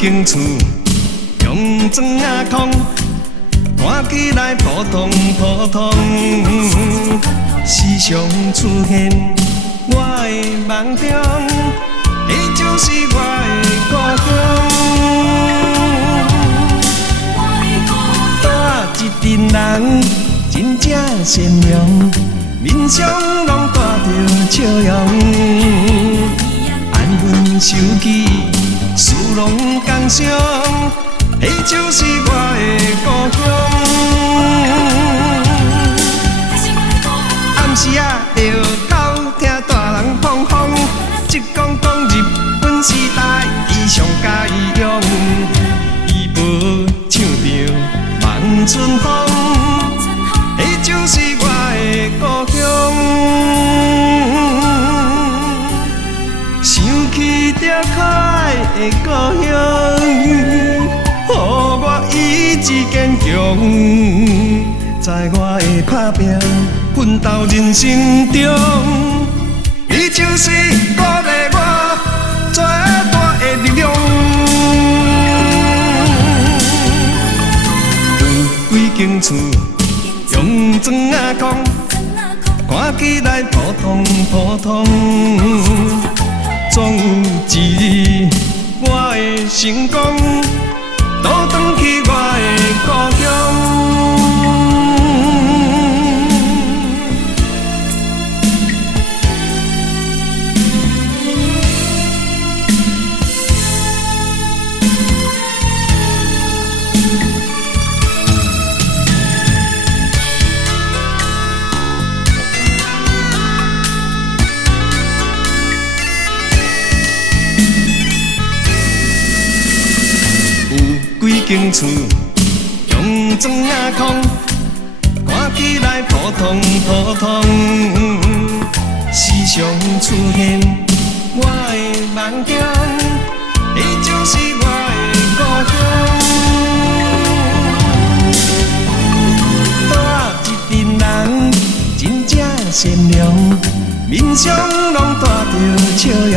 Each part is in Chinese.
间厝，用砖仔空，看起来普通普通。时常出现我的梦中，伊就是我的故乡。带一群人真正善良，面上拢带着笑容。安分守己，事拢同上，迄就是我的故乡。暗时啊，着偷听大人放风，一讲日本时代伊上佳用，伊无唱着望春风，迄就是我的故乡。想起着可爱的故乡，予我意志坚强，在我的打拼奋斗人生中，伊就是鼓励我最大的力量。有几间厝，用砖仔空，看起来普通普通。总有一日，我会成功，倒转去我的故乡。几间厝，用砖仔空，看起来普通普通。时常出现我的梦中，伊就是我的故乡。带一群人真正善良，面上拢带着笑容。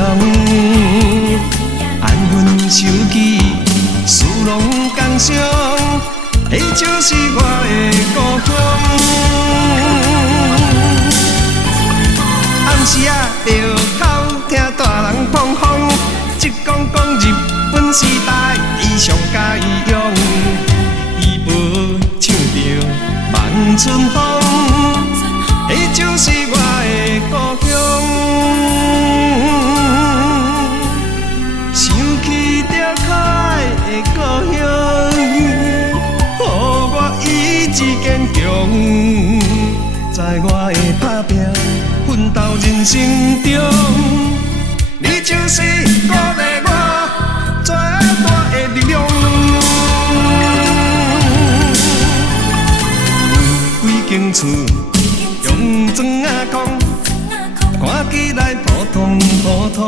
安分守己，事拢同上，迄就是我的故乡。暗时啊，着偷听大人放风，一讲日本时代伊上佳用，伊无唱着望春风，迄就是我的故乡。想起着可爱的故乡，予我意志坚强，在我的打拼奋斗人生中，你就是鼓励我最大的力量。有几间厝，用砖仔空，看起来普通普通。